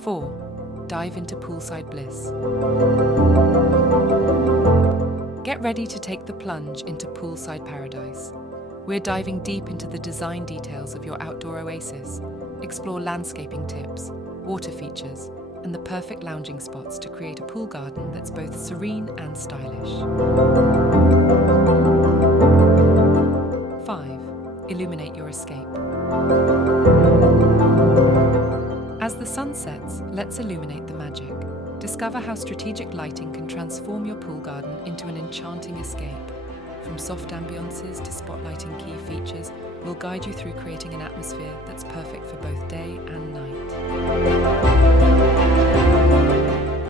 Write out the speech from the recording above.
4. Dive into poolside bliss. Get ready to take the plunge into poolside paradise. We're diving deep into the design details of your outdoor oasis, explore landscaping tips, water features, and the perfect lounging spots to create a pool garden that's both serene and stylish. 5. Illuminate your escape. As the sun sets, let's illuminate the magic. Discover how strategic lighting can transform your pool garden into an enchanting escape. From soft ambiances to spotlighting key features, we'll guide you through creating an atmosphere that's perfect for both day and night.